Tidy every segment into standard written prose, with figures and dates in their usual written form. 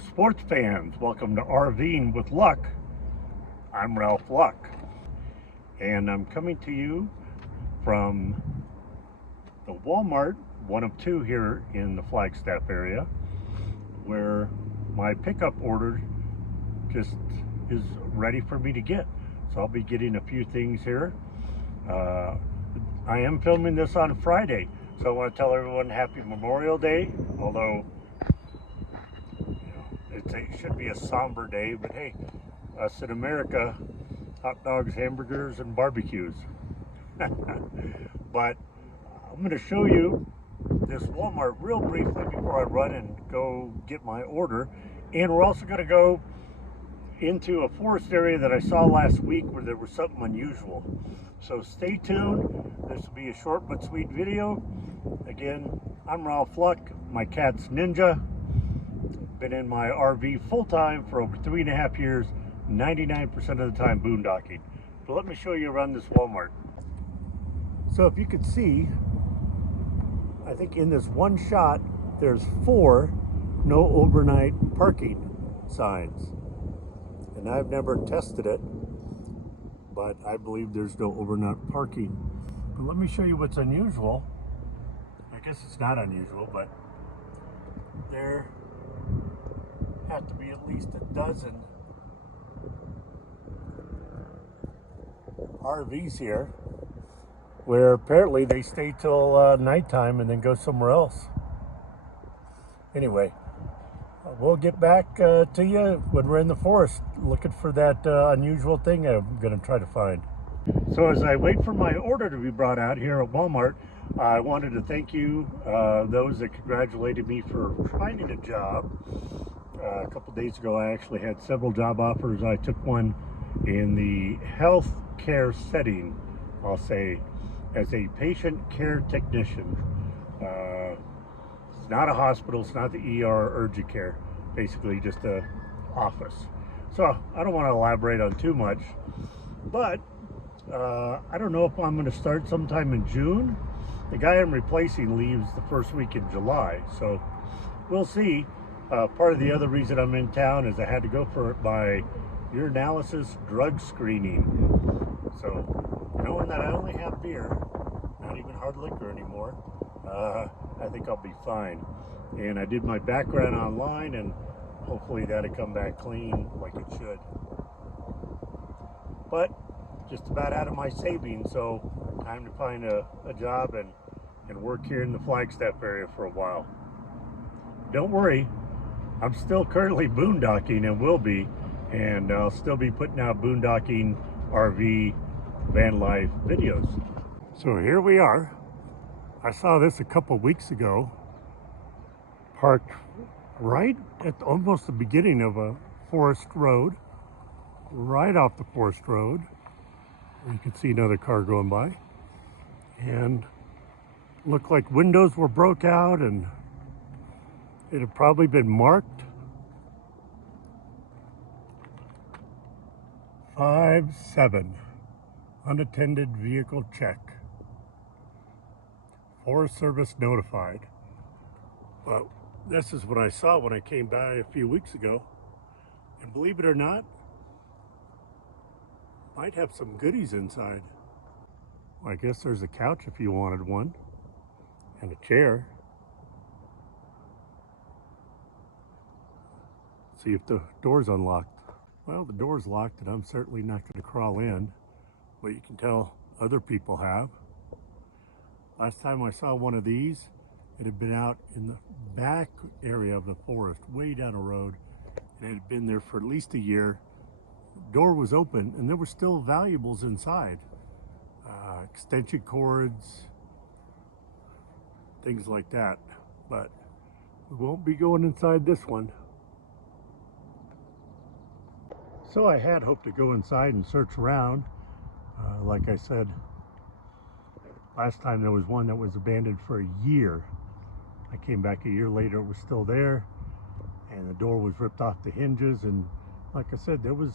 sports fans, welcome to RV'ing with Luck. I'm Ralph Luck, and I'm coming to you from the Walmart, one of two here in the Flagstaff area, where my pickup order just is ready for me to get. So I'll be getting a few things here. I am filming this on Friday, so I want to tell everyone Happy Memorial Day, although it should be a somber day, but hey, us in America, hot dogs, hamburgers, and barbecues. But I'm going to show you this Walmart real briefly before I run and go get my order. And we're also going to go into a forest area that I saw last week where there was something unusual. So stay tuned. This will be a short but sweet video. Again, I'm Ralph Luck. My cat's Ninja. Been in my RV full-time for over 3.5 years, 99% of the time boondocking. But let me show you around this Walmart. So if you could see, I think in this one shot, there's 4 no overnight parking signs. And I've never tested it, but I believe there's no overnight parking. But let me show you what's unusual. I guess it's not unusual, but there have to be at least a dozen RVs here where apparently they stay till nighttime and then go somewhere else. Anyway, we'll get back to you when we're in the forest looking for that unusual thing I'm going to try to find. So as I wait for my order to be brought out here at Walmart, I wanted to thank you, those that congratulated me for finding a job. A couple days ago, I actually had several job offers. I took one in the health care setting, I'll say, as a patient care technician. It's not a hospital, it's not the ER or urgent care, basically just a office. So I don't want to elaborate on too much, but I don't know if I'm going to start sometime in June. The guy I'm replacing leaves the first week in July, so we'll see. Part of the other reason I'm in town is I had to go for my urinalysis drug screening. So knowing that I only have beer, not even hard liquor anymore, I think I'll be fine. And I did my background online, and hopefully that'll come back clean like it should. But just about out of my savings, so time to find a job and work here in the Flagstaff area for a while. Don't worry, I'm still currently boondocking and will be, and I'll still be putting out boondocking, RV, van life videos. So here we are. I saw this a couple weeks ago, parked right at almost the beginning of a forest road, right off the forest road. You can see another car going by, and looked like windows were broke out, and it had probably been marked 5-7, unattended vehicle check. Forest Service notified. Well, this is what I saw when I came by a few weeks ago, and believe it or not, might have some goodies inside. Well, I guess there's a couch if you wanted one, and a chair. See if the door's unlocked. Well, the door's locked, and I'm certainly not going to crawl in, but you can tell other people have. Last time I saw one of these, it had been out in the back area of the forest, way down a road, and it had been there for at least a year. The door was open, and there were still valuables inside. Extension cords, things like that. But we won't be going inside this one. So I had hoped to go inside and search around. Like I said, last time there was one that was abandoned for a year. I came back a year later, it was still there, and the door was ripped off the hinges, and like I said, there was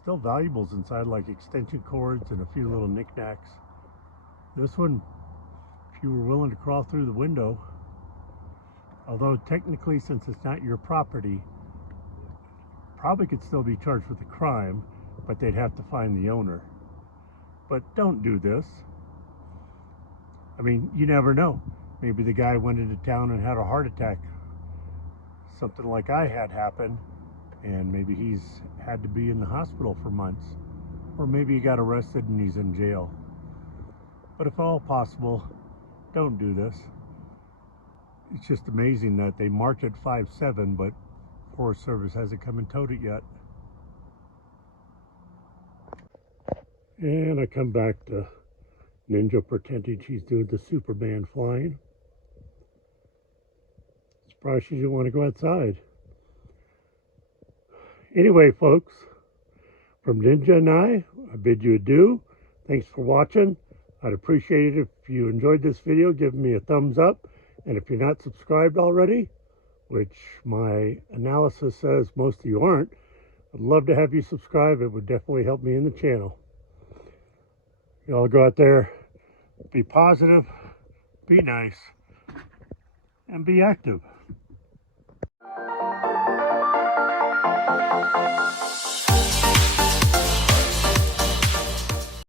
still valuables inside, like extension cords and a few little knickknacks. This one, if you were willing to crawl through the window, although technically since it's not your property, probably could still be charged with a crime, but they'd have to find the owner. But don't do this. I mean, you never know. Maybe the guy went into town and had a heart attack. Something like I had happen, and maybe he's had to be in the hospital for months. Or maybe he got arrested and he's in jail. But if at all possible, don't do this. It's just amazing that they marked it 5/7, but Forest Service hasn't come and towed it yet. And I come back to Ninja pretending she's doing the Superman flying. Surprised she didn't want to go outside. Anyway, folks, from Ninja and I bid you adieu. Thanks for watching. I'd appreciate it if you enjoyed this video, give me a thumbs up. And if you're not subscribed already, which my analysis says most of you aren't, I'd love to have you subscribe. It would definitely help me in the channel. You all go out there, be positive, be nice, and be active.